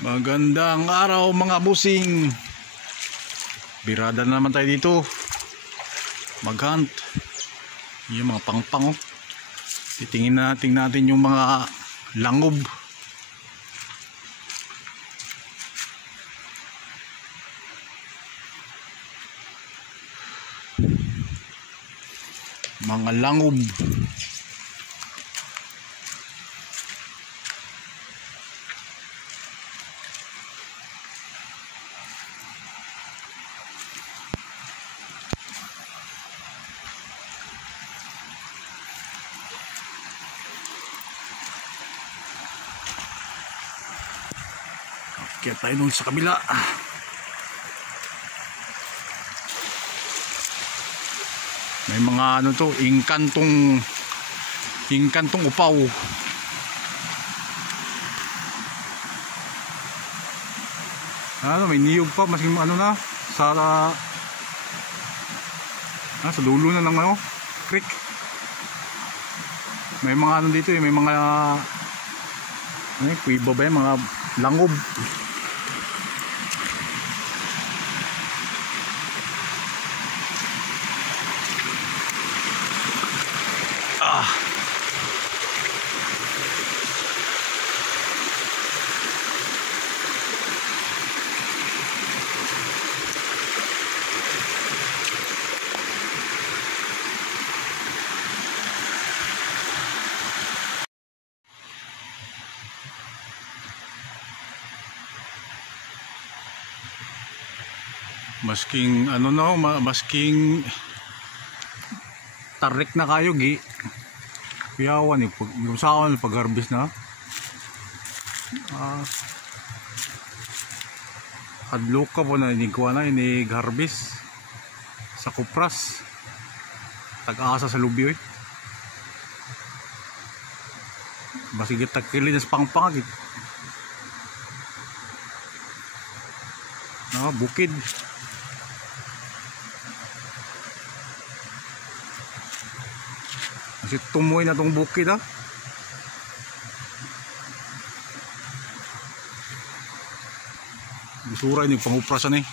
Magandang araw mga busing. Birada na naman tayo dito mag-hunt. Yung mga pangpang, titingin natin yung mga langob. Mga langob. Kaya tayo nung sa kabila. May mga ano to, ingkantong upaw. Ano, may niyog pa, mas ano na sa dulo na ng ano, creek. May mga ano dito, may mga kuiba ba yan, mga langob. Masking ano na, masking tarik na kayo gi. Kuyawan yung sa akin pag-harvest na. Adlok ka po na inigwa na inig-harvest sa kupras. Tag-asa sa lubyo eh. Basigit tagkilinas pangpang eh. Bukid. Kasi tumoy na tong bukid ha. Bisura ini panguprasan eh.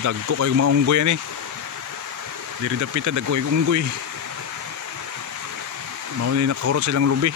Dagko kayo mga unggoy yan eh. Diri dapita dagko kayo unggoy. Mauna yung nakakurot silang lubi.